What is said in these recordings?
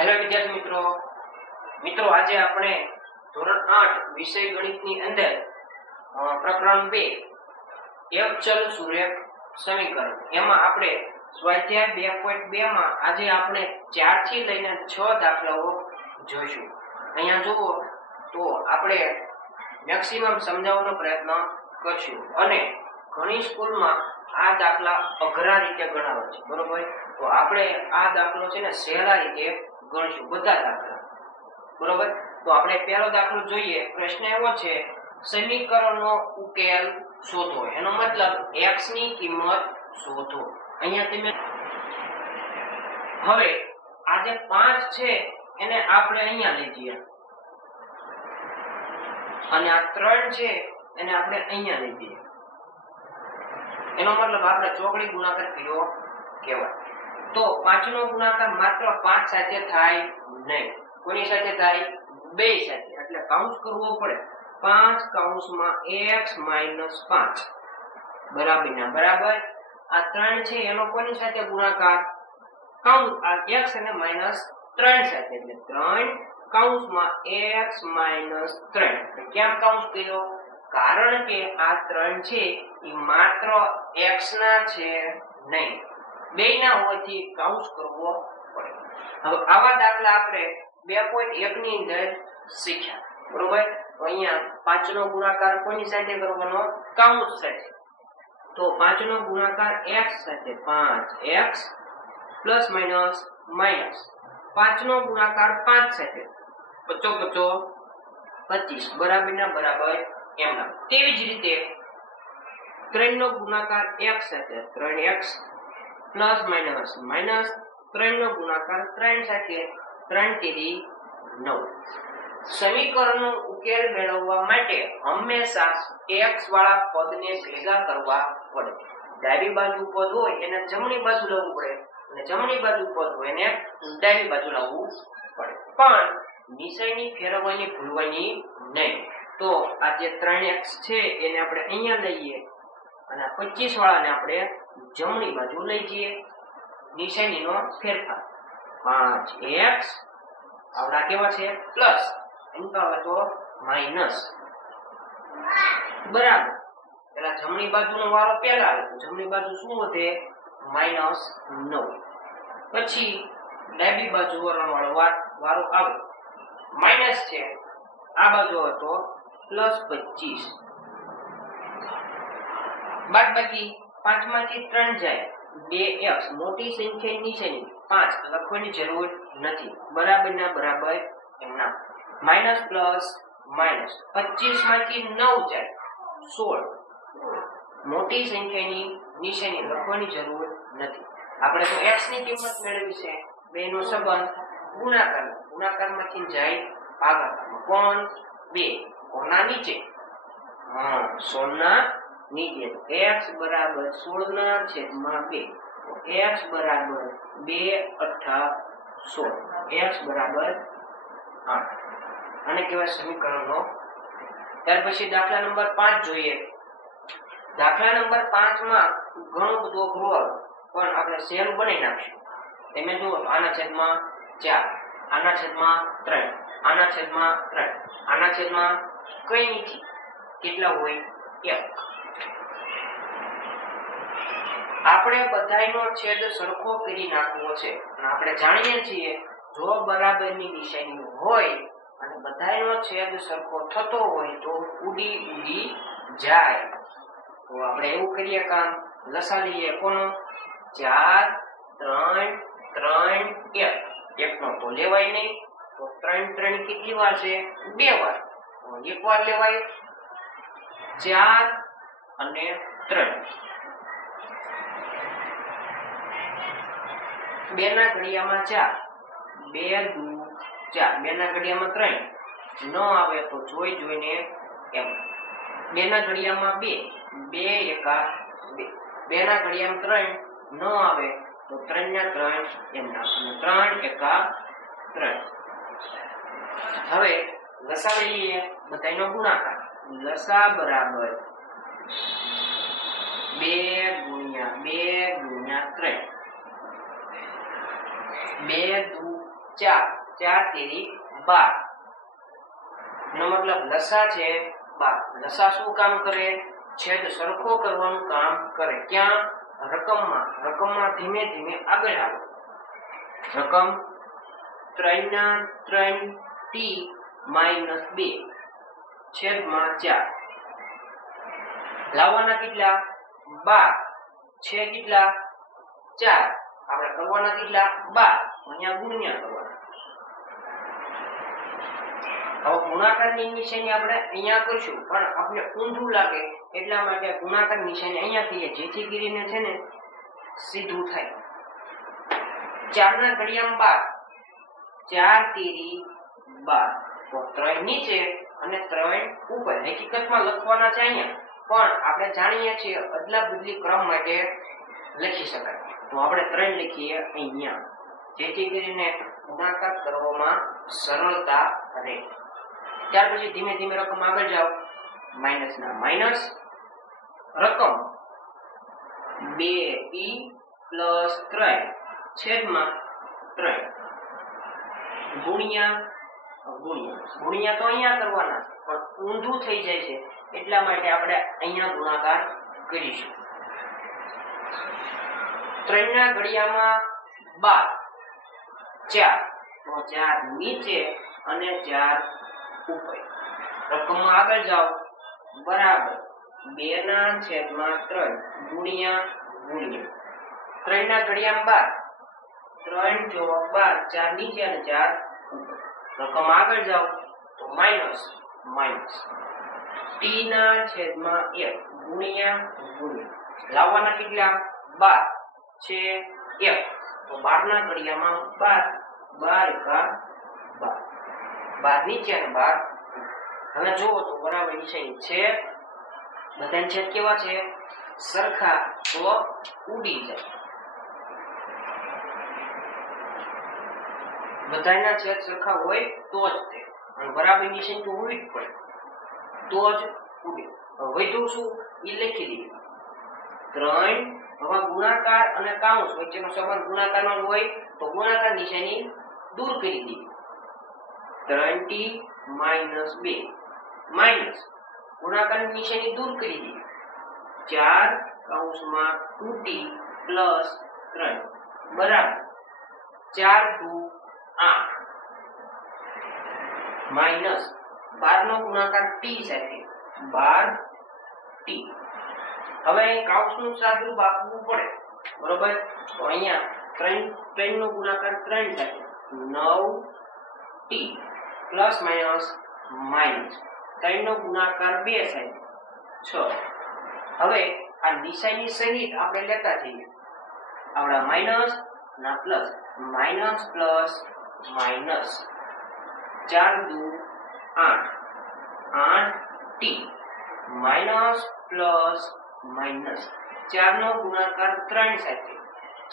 Hello વિદ્યાર્થી મિત્રો આજે આપણે ધોરણ 8 વિષય ગણિતની અંદર પ્રકરણ 2 એક ચલ સુરેખ સમીકરણ એમાં આપણે સ્વાધ્યાય 2.2 માં આજે આપણે 4 થી લઈને 6 દાખલાઓ જોઈશું। અહીંયા જુઓ તો આપણે મેક્સિમમ સમજાવવાનો પ્રયત્ન કરશું અને ઘણી સ્કૂલમાં આ દાખલા અઘરા રીતે ગણાવે છે, બરોબર। તો આપણે આ દાખલો છે ને સહેલા રીતે ગણશું બધા દાખલા, બરોબર। તો આપણે પહેલો દાખલો જોઈએ। પ્રશ્ન એવો છે, સમીકરણનો ઉકેલ શોધો, એનો મતલબ x ની કિંમત શોધો। અહીંયા તમે હવે આ જે 5 છે એને આપણે અહીંયા લઈ જઈએ અને આ 3 છે એને આપણે અહીંયા લઈ જઈએ, એનો મતલબ આપણે ચોકડી ગુણાકાર કર્યો કહેવાય। તો 5 નો ગુણાકાર માત્ર 5 સાથે થાય નહીં, કોની સાથે થાય? 2 સાથે, એટલે કૌંસ કરવો પડે। 5 કૌંસમાં x - 5 બરાબર ના બરાબર આ 3 છે એનો કોની સાથે ગુણાકાર? કૌંસ આ x અને -3 સાથે, એટલે 3 કૌંસમાં x - 3। કેમ કૌંસ કર્યો? કારણ કે આ 3 છે એ માત્ર x ના છે નહીં, બેયના હોવાથી કૌંસ કરવો પડે। હવે આવા દાખલા આપણે 2.1 ની અંદર શીખ્યા, બરોબર। તો અહીંયા 5 નો ગુણાકાર કોની સાથે કરવાનો? કૌંસ સાથે। તો 5 નો ગુણાકાર x સાથે, 5x પ્લસ માઈનસ માઈનસ 5 નો ગુણાકાર 5 સાથે, 55 25 બરાબર ના બરાબર એમના। તેવી જ રીતે 3 નો ગુણાકાર x સાથે, 3x પ્લસ માઈનસ માઈનસ 3 નો ગુણાકાર 3 સાથે, 3 તેરી 9। સમીકરણનો ઉકેલ મેળવવા માટે હંમેશા x વાળા પદને ભેગા કરવા પડે। ડાબી બાજુ પદ હોય એને જમણી બાજુ લાવવું પડે અને જમણી બાજુ પદ હોય એને ડાબી બાજુ લાવવું પડે, પણ નિશાની ફેરવવાની ભૂલવાની નહીં। તો આ જે 3x છે એને આપણે અહીંયા લઈએ અને 25 વાળાને આપણે જમણી બાજુ લઈ જઈએ, નિશાનીનો ફેરફાર। 5x આવડા કેવા છે? પ્લસ, એનું આવે તો માઈનસ, બરાબર। પેલા જમણી બાજુનો વારો પહેલા આવે તો જમણી બાજુ શું વધે? -9। પછી ડાબી બાજુ વારો આવે, માઈનસ છે, આ બાજુ આવે તો +25, બાદબાકી 5 માંથી 3 જાય, 2x મોટી સંખ્યાની નિશાની 5 લખવાની જરૂર નથી, બરાબર ના બરાબર એમના। માઈનસ પ્લસ માઈનસ 25 માંથી 9 જાય, 16 મોટી સંખ્યાની નિશાની લખવાની જરૂર નથી। આપણે તો x ની કિંમત મેળવી છે, બેનો સંબંધ ગુણાકારમાંથી જાય ભાગાકારમાં। કોણ? 2 કોના નીચે? 16 ના નીચે, x બરાબર 16 ના છેદમાં 2, તો x બરાબર 2 * 16, x બરાબર 8। આને કહેવાય સમીકરણનો। ત્યાર પછી દાખલા નંબર 5 જોઈએ। દાખલા નંબર 5 માં ઘણો બધો અઘરો આવે, પણ આપણે સહેલું બનાવી નાખશું। તમે જુઓ તો આના છેદમાં 4, આના છેદમાં 3, આના છેદમાં 3, આના છેદમાં કઈ નથી, કેટલા હોય? 1। આપણે બધાયનો છેદ સરખો કરી નાખવો છે અને આપણે જાણીએ છીએ જો બરાબરની નિશાની હોય અને બધાયનો છેદ સરખો થતો હોય તો ઉડી જાય। તો આપણે એવું કરીએ કામ, લસા લઈએ કોનો? 4 3 3 1, એકનો તો લેવાય નહીં, તો 3 3 કેટલી વાર છે? 2 વાર, તો એક વાર લેવાય, 4 અને 3, 2 ના ઘડિયામાં 4, 2 દુ 4, 2 ના ઘડિયામાં 3, ન આવે તો જોઈને એમ, 2 ના ઘડિયામાં 2, 2 એકા 2, 2 ના ઘડિયામાં 3, ન આવે તો 3 ના 3 એમના, અને 3 એકા 3। હવે લસા લઈએ બધાયનો ગુણાકાર, લસા બરાબર 2 × 2 × 3, 2 દુ 4 4 તેરી 12 એનો મતલબ લસા છે 12 લસા શું કામ કરે છેદ સરખો કરવાનું કામ કરે ક્યાં રકમમાં ધીમે ધીમે આગળ આવો રકમ 3 ના 3t - 2 છેદમાં 4 લાવવાના કેટલા 12 છે કેટલા 4 આપણે કરવાના કેટલા 12 અહીંયા ગુણ્યા કરવાના હવે ગુણાકારની નિશાની આપણે અહીંયા કરશું પણ આપણે ઊંધું લાગે એટલા માટે ગુણાકાર નિશાની અહીંયા કરીએ જેથી કરીને છે ને સીધું થાય 4 ના ઘડિયામાં 12 4 તેરી 12 તો 3 નીચે અને 3 ઉપર હકીકતમાં લખવાના છે અહીંયા પણ આપણે જાણીએ છીએ અદલા બદલી ક્રમ માટે લખી શકાય તો આપણે 3 લખીએ અહીંયા જેથી કરીને ગુણાકાર કરવામાં સરળતા રહે ત્યાર પછી ધીમે ધીમે રકમ આગળ જાઓ માઈનસ ના માઈનસ રકમ 2t + 3 છેદમાં 3 ગુણ્યા તો અહીંયા કરવાના પણ ઊંધું થઈ જાય છે એટલા માટે આપણે અહીંયા ગુણાકાર કરીશું 3 ના ઘડિયામાં 12 4 તો 4 નીચે અને 4 ઉપર રકમમાં આગળ જાઓ બરાબર 2 ના છેદમાં 3 ગુણ્યા 3 ના ઘડિયામાં 12 3 × 12 4 નીચે અને 4 ઉપર રકમ આગળ જાઓ તો માઈનસ t ના છેદમાં 1 ગુણ્યા લાવવાના કેટલા 12 છે 1 તો 12 ના ઘડિયામાં 12 12 નીચે અને 12 હવે જુઓ તો બરાબર નિશાની છે બધાને છેદ કેવા છે સરખા તો ઉડી જાય બધાના છેદ સરખા હોય તો જ તે અને બરાબર નિશાની તો હોવી જ પડે તો જ ઉડે વધુ શું એ લખી દઈએ 3 હવે ગુણાકાર અને કાઉન્સ વચ્ચેનો સંબંધ ગુણાકારનો હોય તો ગુણાકાર નિશાની દૂર કરી દઈએ 3t - 2 માઈનસ ગુણાકારની નિશાની દૂર કરી દઈએ 4 કૌંસમાં 2t + 3 બરાબર 4 × 8 માઈનસ 12 નો ગુણાકાર t સાથે 12t હવે કૌંસનું સાદુરૂપ આપવું પડે બરોબર તો અહીંયા 3 નો ગુણાકાર 3 સાથે 9t ± માઈનસ 3 નો ગુણાકાર 2 થાય 6 હવે આ નિશાની સહિત આપણે લેતા જઈએ આપણા માઈનસ ના plus minus plus minus 4 × 8 8t minus plus minus 4 નો ગુણાકાર 3 સાથે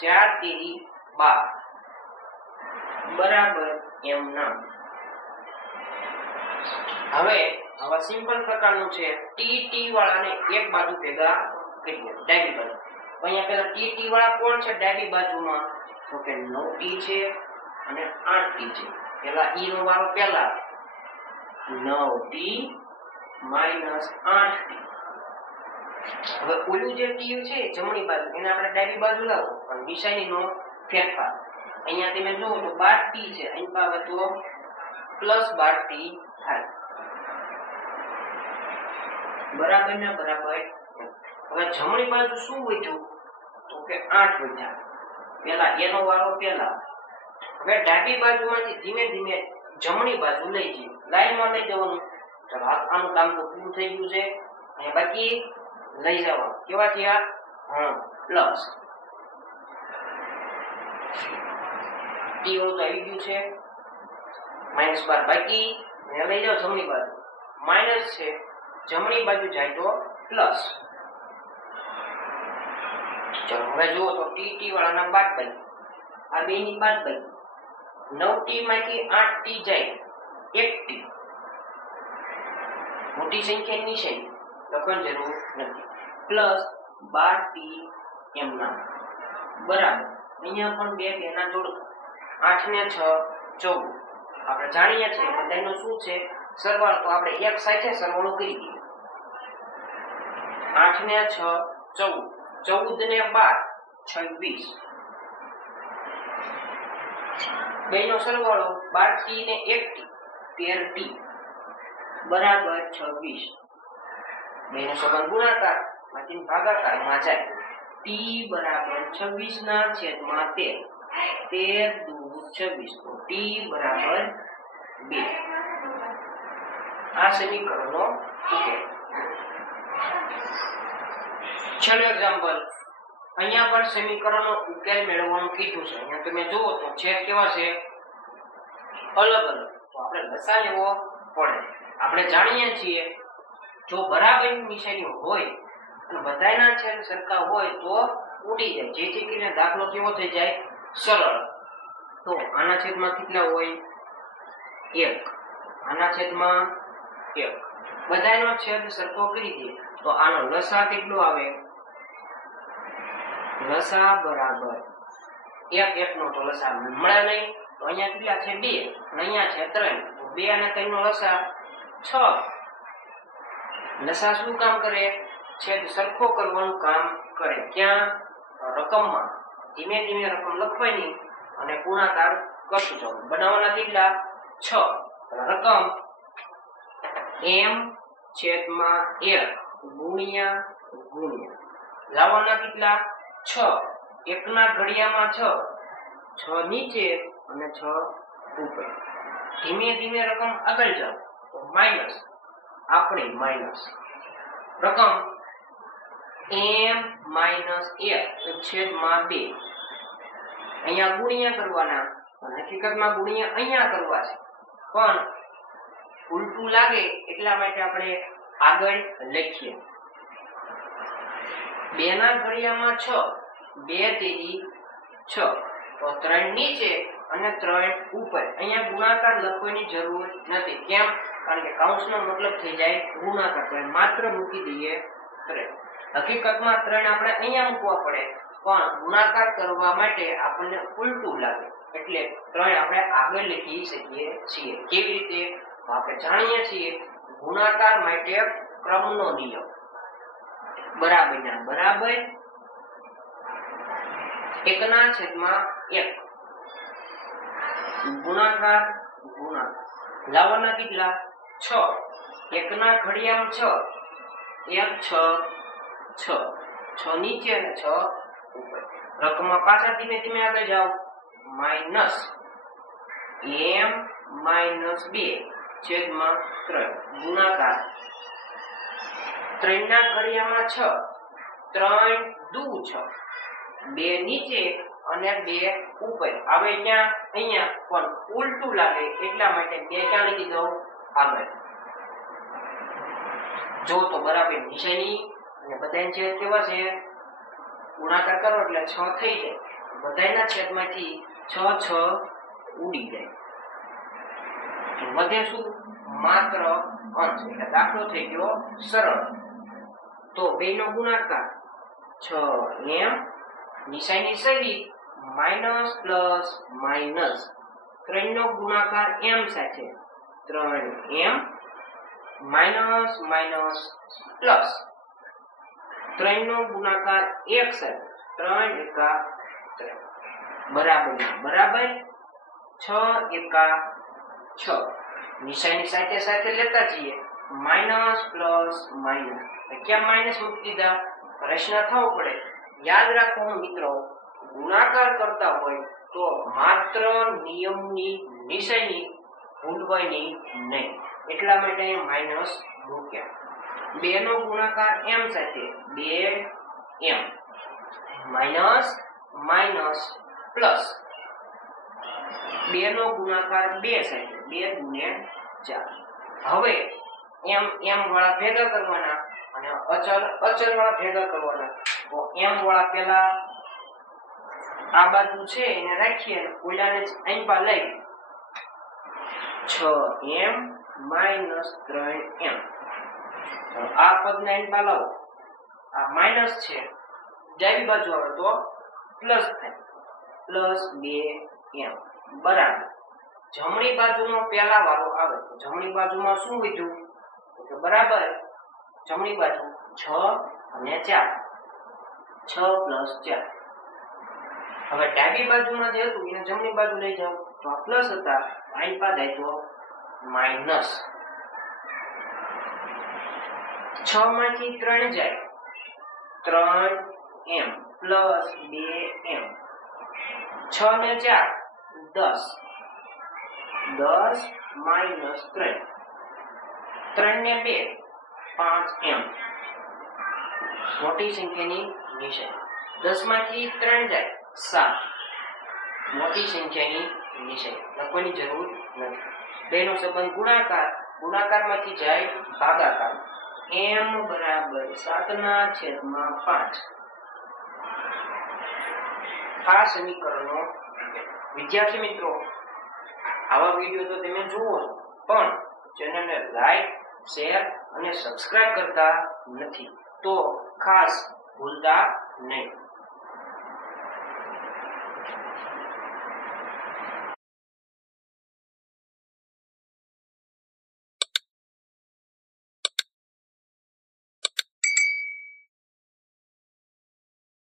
4 તેરી 12 બરાબર એમ નામ હવે આવા સિમ્પલ પ્રકારનું છે t વાળાને એક બાજુ ભેગા કરીએ ડાબી બાજુ અહીંયા પેલા t વાળા કોણ છે ડાબી બાજુમાં તો કે 9t છે અને 8t છે પેલા e નો વારો પેલા 9t - 8t હવે ઓલું જે t છે જમણી બાજુ એને આપણે ડાબી બાજુ લાવો પણ નિશાનીનો ફેરફાર અહીંયા તમે જુઓ તો 12t છે અહીં પાવે તો +12t થાય બરાબર ને બરાબર હવે જમણી બાજુ શું વધ્યું તો કે 8 વધ્યા પેલા એનો વારો પેલા હવે ડાબી બાજુમાંથી ધીમે ધીમે જમણી બાજુ લઈ જઈએ લાઈનમાં લઈ જવાનું ચાલો આનું કામ તો પૂરું થઈ ગયું છે અને બાકી લઈ જવાનું કેવા થયા પ્લસ t તો આવી ગયું છે -12 બાકી ને લઈ જાઓ જમણી બાજુ માઈનસ છે જમણી બાજુ જાય તો પ્લસ ચલો હવે જુઓ તો t વાળાના બાદ બાકી આ બે ની બાદ બાકી 9t માંથી 8t જાય 1t મોટી સંખ્યા નિશાની લખવાની જરૂર નથી પ્લસ 12t એમ ના બરાબર અહીંયા પણ બે ના જોડકા 8 ને 6 14 આપણે જાણીએ છીએ કે તેનો શું છે સરવાળો, તો આપણે એક સાથે સરવાળો કરી દઈએ. 8 ને 6 14, 14 ને 12 26, બેનો સરવાળો 12t ને 1t 13t બરાબર 26. બેનો સંબંધ ગુણાકાર માંથી ભાગાકારમાં જાય. t બરાબર 26 ના છેદમાં 13, 13 દુ 26, તો t બરાબર 2. આ સમીકરણનો ઉકેલ. છેલ્લું એક્ઝામ્પલ. અહીંયા પણ સમીકરણનો ઉકેલ મેળવવાનું કીધું છે. અહીંયા તમે જુઓ તો છેદ કેવા છે? અલગ અલગ. તો આપણે લસા લેવો પડે. આપણે જાણીએ છીએ જો બરાબરની નિશાની હોય અને બધાના છેદ સરખા હોય તો ઉડી જાય, જેથી કરીને દાખલો કેવો થઈ જાય? સરળ. તો આના છેદમાં કેટલા હોય? 1. આના છેદમાં 1. બધાનો છેદ સરખો કરી દે તો આનો લસા કેટલો આવે? લસા બરાબર 1 1 નો તો લસા મળે નહીં, તો અહીંયા કેટલા છે? 2 અને અહીંયા છે 3, તો 2 અને 3 નો લસા 6. લસા શું કામ કરે? છેદ સરખો કરવાનું કામ કરે. ક્યાં? રકમમાં. ધીમે ધીમે રકમ લખવાની અને ગુણાકાર કરતું જવું. બનાવવાના કેટલા? 6. રકમ m છેદમાં 1 ગુણ્યા ગુણ્યા લાવવાના કેટલા? 6. એકના ઘડિયામાં 6, 6 નીચે અને 6 ઉપર. ધીમે ધીમે રકમ આગળ જાવ તો માઈનસ, આપણે માઈનસ રકમ m માઈનસ 1 છેદમાં 2. અહીંયા ગુણ્યા કરવાના, હકીકતમાં ગુણ્યા અહીંયા કરવા છે, પણ ઉલટું લાગે એટલા માટે આપણે આગળ લખીએ. 2 ના ઘડિયામાં 6, 2 તેરી 6, તો 3 નીચે અને 3 ઉપર. અહીંયા ગુણાકાર લખવાની જરૂર નથી. કેમ? કારણ કે કૌંસનો મતલબ થઈ જાય ગુણાકાર, તો માત્ર મૂકી દઈએ 3. હકીકતમાં 3 આપણે અહીંયા મૂકવા પડે, પણ ગુણાકાર કરવા માટે આપણને ઉલટું લાગે એટલે 3 આપણે આગળ લખી શકીએ છીએ. કેવી રીતે? આપણે જાણીએ છીએ ગુણાકાર માટે ક્રમનો નિયમ. બરાબરના બરાબર 1 ના છેદમાં 1 ગુણાકાર ગુણાકાર લાવવાના કેટલા? 6. 1 ના ઘડિયામાં 6, 1 6 6, 6 નીચે અને 6 ઉપર. રકમમાં પાછા ધીમે ધીમે આગળ જાઓ. માઈનસ m માઈનસ 2 છેદમાં 3 ગુણાકાર 3 ના ઘડિયામાં 6, 3 દુ 6, 2 નીચે અને 2 ઉપર. હવે ક્યાં? અહીંયા, પણ ઉલટું લાગે એટલા માટે 2 ક્યાં લીધી દઉં? આગળ. જો તો બરાબર નિશાની અને બધાના છેદ કેવા છે? ગુણાકાર કરો એટલે 6 થઈ જાય. બધાના છેદમાંથી 6 6 ઉડી જાય. તો વધે શું? માત્ર અંશ. એટલે દાખલો થઈ ગયો સરળ. તો બેનો ગુણાકાર 6m નિશાની સહિત માઈનસ પ્લસ માઈનસ. 3 નો ગુણાકાર m સાથે 3m માઈનસ માઈનસ પ્લસ. 3 નો ગુણાકાર 1 સાથે 3 એકા 3 બરાબર બરાબર 6 એકા 6. નિશાની સાથે સાથે લેતા જઈએ. Minus plus minus. કેમ માઈનસ મૂકી દીધા? પ્રશ્ન થવો પડે. યાદ રાખો મિત્રો, ગુણાકાર કરતા હોય તો માત્ર નિયમની નિશાની ભૂલવાની નહીં, એટલા માટે માઈનસ મૂક્યા. 2 નો ગુણાકાર m સાથે 2m માઈનસ માઈનસ પ્લસ. 2 નો ગુણાકાર 2 સાથે 2 ગુણ્યા 4. હવે m વાળા ભેગા કરવાના અને અચળ વાળા ભેગા કરવાના. તો m વાળા પેલા આ બાજુ છે એને રાખીએ અને ઓલાને અહીં પા લઈ 6m માઈનસ 3m. આ પદને અહીં પા લાવો. આ માઈનસ છે, ડાબી બાજુ આવે તો પ્લસ થાય. પ્લસ 2m બરાબર જમણી બાજુનો પહેલા વાળો આવે તો જમણી બાજુમાં શું વધ્યું તો બરાબર જમણી બાજુ 6 અને 4 6 પ્લસ 4 હવે ડાબી બાજુમાં જે હતું એને જમણી બાજુ લઈ જાવ તો આ પ્લસ હતા આઈ પા થાય તો માઈનસ 6 માંથી 3 જાય 3m પ્લસ 2m 6 ને 4 10 10 માઈનસ 3 3 ને 2 5m મોટી સંખ્યાની નિશાની 10 માંથી 3 જાય 7 મોટી સંખ્યાની નિશાની લખવાની જરૂર નથી બેનો સંબંધ ગુણાકારમાંથી જાય ભાગાકાર m બરાબર 7/5 આ સમીકરણનો વિદ્યાર્થી મિત્રો આવા વિડિયો તો તમે જુઓ પણ ચેનલને લાઈક શેર અને સબસ્ક્રાઇબ કરતા નથી તો ખાસ ભૂલતા નહીં.